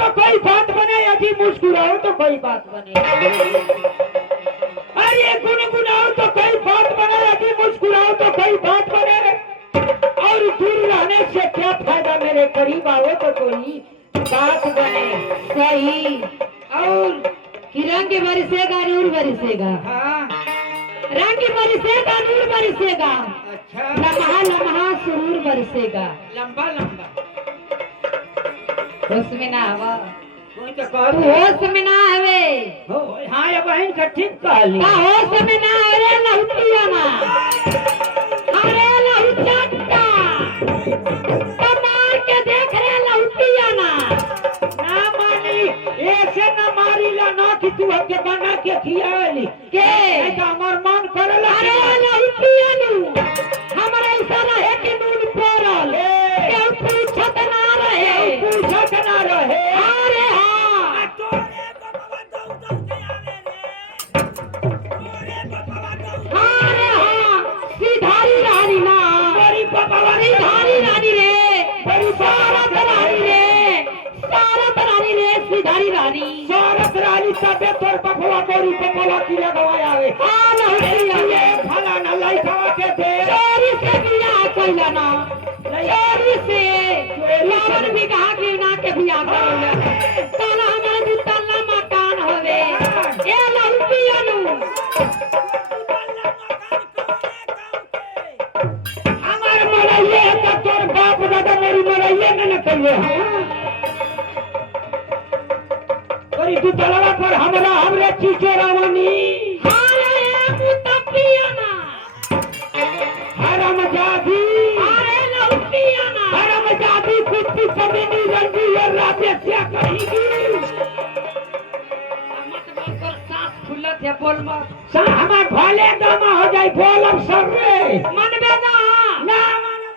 तो कोई बात बने, यदि मुस्कुराओ तो कोई बात बने, अरे गुनगुनाओ तो कोई बात बने, यदि मुस्कुराओ तो कोई बात बने। और दूर रहने से क्या फायदा, मेरे करीब आओ तो कोई बात बने। सही। और कि रंग बरसेगा नूर बरसेगा, हाँ रंग बरसेगा नूर बरसेगा, अच्छा लम्हा लम्हा सुरूर बरसेगा। लंबा लंबा होश में ना आवा, कोई तो तू कह होश में ना आवे, हाँ ये बहन का ठीक कहली। का होश में ना आवे लहुटिया ना, अरे लहुचट्टा कमाल के देख रे लहुटिया ना। ना मानी ऐसे न मारी ला ना कि तू हमके बना के खियाली के ऐसा हमार मन करला। अरे लहुटिया नु हमरा ऐसा रहे कि नून पोरल के पूछत ना रहे, पूछत ना रहे। अरे हाँ अरे हाँ सीधारी रानी ना, बड़ी बाबा सीधारी रानी रे, बड़ी सारत रानी रे, सारत रानी रे, सीधारी रानी। सारत रानी तबे तोर बपवा मोरी बपवा की लगवाया आवे। हाँ लहुटिया ये भला न लइका के दे चोरी से बियाह कइला ना, चोरी से लावन भी कहा कि ना के बियाह कइला, ताला हमारे दुतल्ला मकान होवे। ए लहुटिया नु हमार मरइये त तोर बाप दादा मेरी मरइये न कइले। बड़ी तू तलवा पर हमरा हमरे चीचो रावनी हारे मुतपिया ना, हरम जादी अरे लहुटिया ना, हरम जादी कुत्ती कमीनी रंगी ये राते क्या कहेगी। मत बोल कर सांस खुलत है, बोल मत। सा हमार भले दमा हो जाई बोलब सब रे। मन में ना ना मानब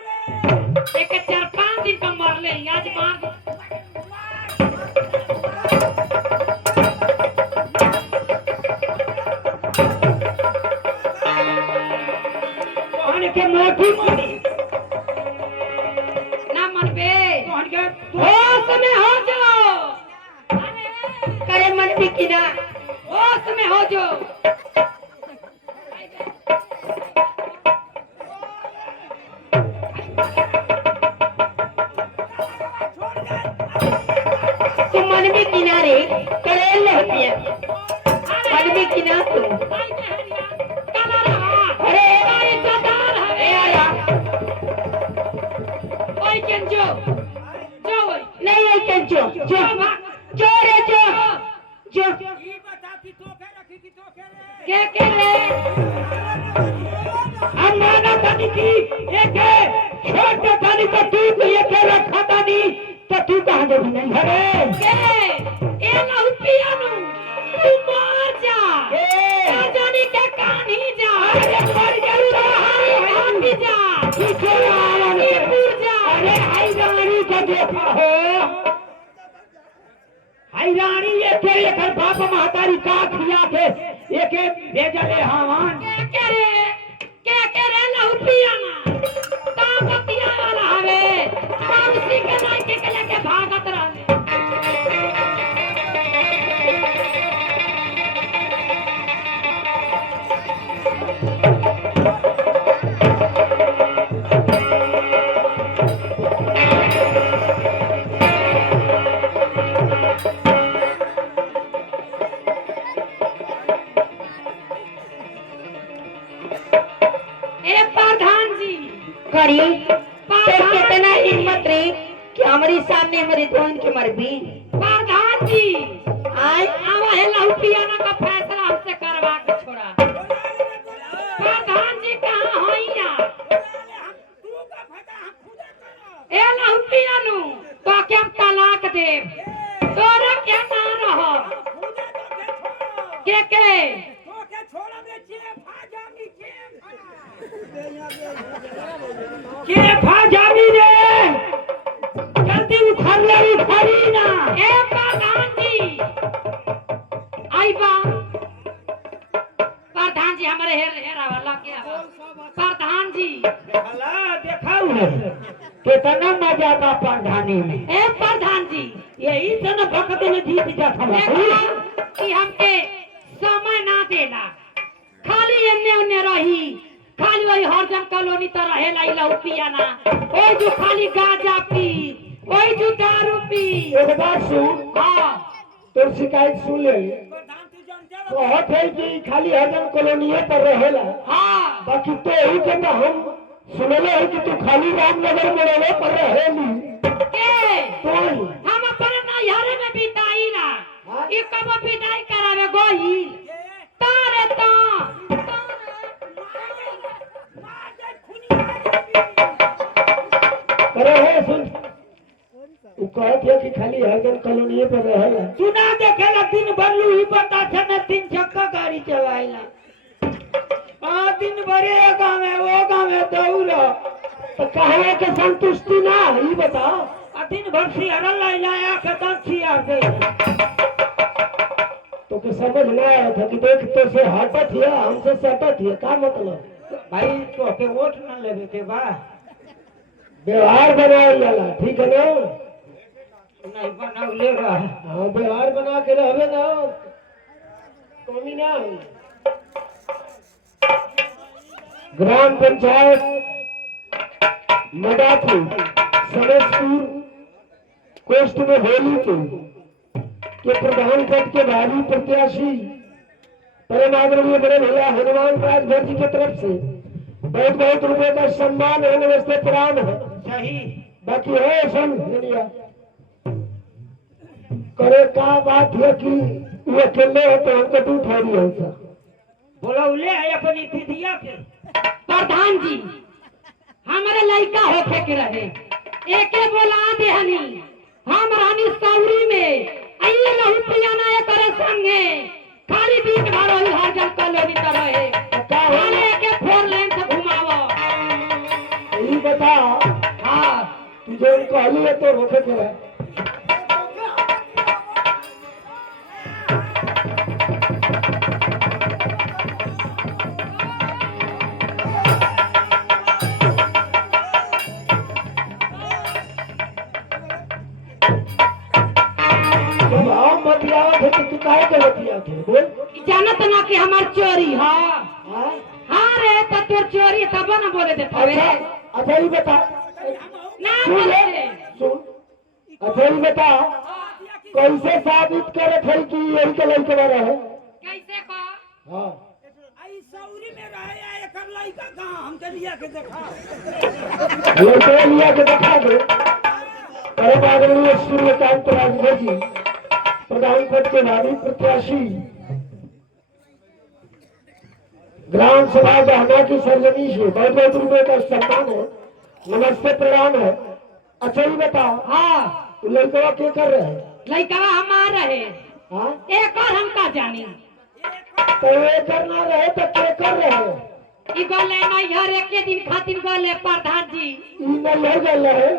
रे। एक 4-5 दिन का मर ले, आज मार कहने के मोटी मोटी ना मन पे कहने के होश में हो जाओ, करे मन भी की ना, होश में हो जाओ। तू मन भी किनारे करे लेती है, मन भी किना तू अरे भाई सदार है आया ओए केंजो जो नहीं है केंजो जो जो रे जो ई बता कि तोके रखी कि तोके रे। के रे हम माना तनी की एक छोट तनी को तू तो एक रखा तनी तो तू कहां दे नहीं घरे के ए लहुटिया नु तू मर जा, ए जानी के कान्ही जा, अरे मर जाऊ तो हाथी जा, पीछे आवन ई पुर जा। अरे हाय रानी का देखा हो, हाय रानी ये के एक बाप महतारी का खिया के एक भेजले हवान के रे लहुटिया ना ता बतिया वाला हवे, सब सिंह नाई के लेके भागत रहे। ए प्रधान जी करी तो कितना हिम्मत रे कि हमारे सामने हमारे दोन के मरबी। प्रधान जी आय आवा है लहुटिया ना का फैसला हमसे करवा के छोड़ा। प्रधान जी कहाँ होइया ए लहुटिया नु तो क्या तलाक दे, तोरा क्या ना रहो के के भाजामी रे जल्दी उखाड़ ले उखाड़ी ना। ए प्रधान जी आई बा, प्रधान जी हमारे हेरा वाला क्या प्रधान जी भला देखाऊ कितना मजा बा प्रधानी में। ए प्रधान जी, यही से न भक्त में जीत जात हवा। देखो कि हमके समय ना देला, खाली एने ओने रही, खाली वही हरजन कॉलोनी तो रहेला ई लहू पिया ना, ओई जो खाली गांजा पी, ओई जो दारू पी। एक बात सुन, हाँ तोर शिकायत सुन ले। बहुत है कि खाली हरजन कॉलोनिये पर रहेला, हाँ बाकी तो यही के ना हम सुनले है कि तू खाली रामनगर में रहे पर रहेली। के तो हम अपन नैहरे में बिताई ना, हाँ? ई कब विदाई करावे गोही तारे ता अरे है सुन, तू कहत है कि खाली हरजन कॉलोनिये पर रहेला। तू ना देखेला दिन भर लू ही बता था ना 3 चक्का गाड़ी चलाएला। दिन भर ये गाँव है वो गाँव है दौड़ तो कहने के संतुष्टि ना ही बता। दिन भर सियारल लाया के दस सियार दे तो के समझ ना आया था कि देख तो से हटत है हमसे सटत है, का मतलब भाई तो के वोट न लेवे के बा, व्यवहार बनावल जाला, ठीक है ना? नहीं बनावले रहा। हाँ व्यवहार बना के रहबे ना कमी ना होई। ग्राम पंचायत मदापुर समस्तपुर कोष्ठ में होलीपुर के प्रधान पद के भावी प्रत्याशी परम आदरणीय बड़े भैया हनुमान राजभर जी की तरफ से बहुत बहुत रुपए का सम्मान है, नमस्ते प्रणाम है। सही बाकी है सुन दुनिया करे का बात है कि वो अकेले है तो हमको तू ठहरी है सर बोला उले है अपनी दीदिया के। प्रधान जी हमारे लड़का होके के रहे, एके बोला दे हनी हम रानी सौरी में आइए लहू पियाना ये करे संगे, खाली दिन भर वही हरजन कॉलोनी तो रहे, खाली एके 4 लेन से घुमावो। यही बता हाँ तुझे कहली है तो होके के रहे। तू काहे के बतिया थे बोल? जानत ना कि हमार चोरी है। हाँ? हाँ रे तो तोर चोरी तब ना बोले देते अच्छा अच्छा ये बता ना सुन बोले ले, सुन अच्छा ये बता कैसे साबित करे थे कि यही के लड़के रहे है? कैसे को हाँ आई सौरी में रहे या एकर लइका कहां हमके लिया के देखा लड़के लिया के दिखा दे। परम आदरणीय सूर्यकांत राजभर जी प्रधान पद के भावी प्रत्याशी ग्राम सभा गहना की सरजमी से बहुत बहुत रुपए का सम्मान है, नमस्ते प्रणाम है। अच्छा ही बता हाँ लड़का क्या कर रहे हैं? लड़का हमार रहे, हाँ एक और हम का जानी तो ये करना रहे तो क्या कर रहे हैं? ई गले नहीं हर एक के दिन खातिर गले प्रधान जी। ई नहीं हो गया है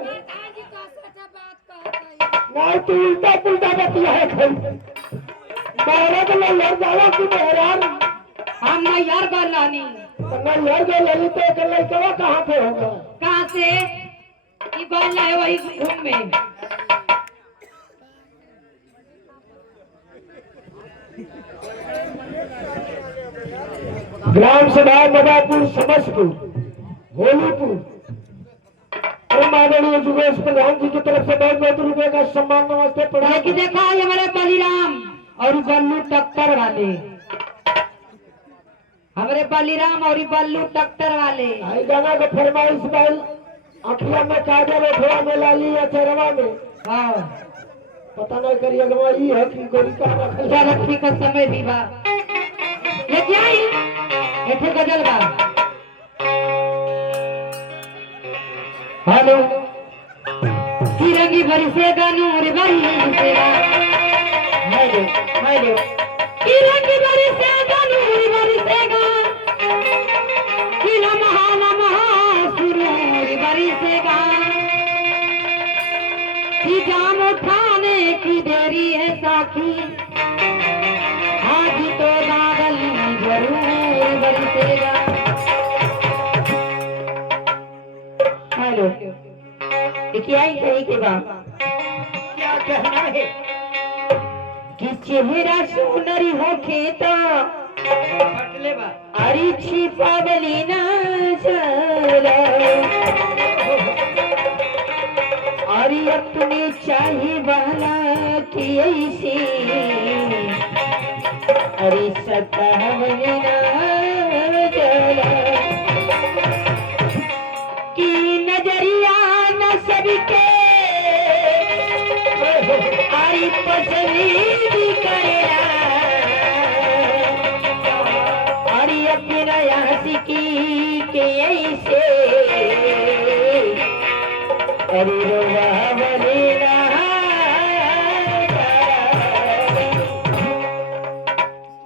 नहीं तू उल्टा पुल्टा बतिया है खाई मारा तो नहीं लड़ जावा कि मेहरान हम नहीं हर गलानी तो नहीं लड़ गए लली तो एक लड़का कहाँ पे होगा? कहाँ से ई गले है वही घूम में। ग्राम सभा मदापुर समस्तपुर होलीपुर परम आदरणीय जुगेश प्रधान जी की तरफ से बहुत बहुत रुपए का सम्मान, नमस्ते प्रणाम। लेकिन देखा ये हमारे बलिराम और बल्लू टक्कर वाले, हमारे बलिराम और बल्लू टक्कर वाले आई गाना का फरमाइश बैल अखिया में काजल ओठवा में लाली या चरवा में हाँ पता नहीं करिए गवा ई है कि गोरी का रखल है। गलती का समय भी बा ये क्या है ऐसे गजल बा। हेलो तिरंगी भरी से नूर भरी से हेलो हेलो तिरंगी भरी से नूर भरी से किला महाला महासुरूर भरी से कि जान उठाने की देरी है साखी आज तो बादल जरूर बरसेगा। हेलो क्या ही कही के बा क्या कहना है? कि चेहरा सुनरी होखे तो बटले बा अरे छिपावली ना चला अरे अपने चाहे वाला की ऐसी अरे सतावली ना चला कि नजरिया न सबके आई पसंद करेला अरे अपना यासिकी के ऐसे अरे रोवावले ना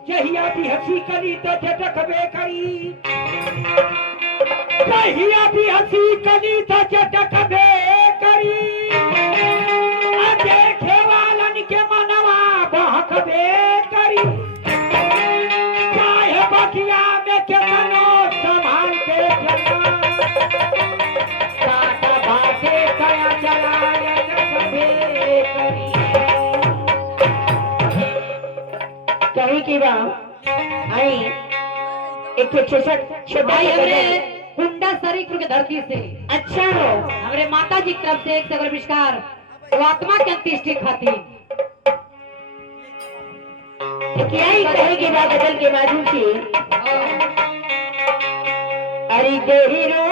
जहिया भी हंसी करी तो झटकबे करी, जहिया भी हंसी करी तो झटकबे करी, आ देखे वालन के मनवा बहकबे करी, चाहे बगिया में केतनो संभाल के चला, काटा बाटे कया चलाया झटकबे करी। कहीं की बा आई एक छोटा भाई हमरे हुंडा शरीफ के धरती से अच्छा हो हमरे माता जी की तरफ से एक सगर नमस्कार वो आत्मा के अंत्येष्टि खातिर क्या ही कहे के बाद बदल के माध्यम से अरे गहिरो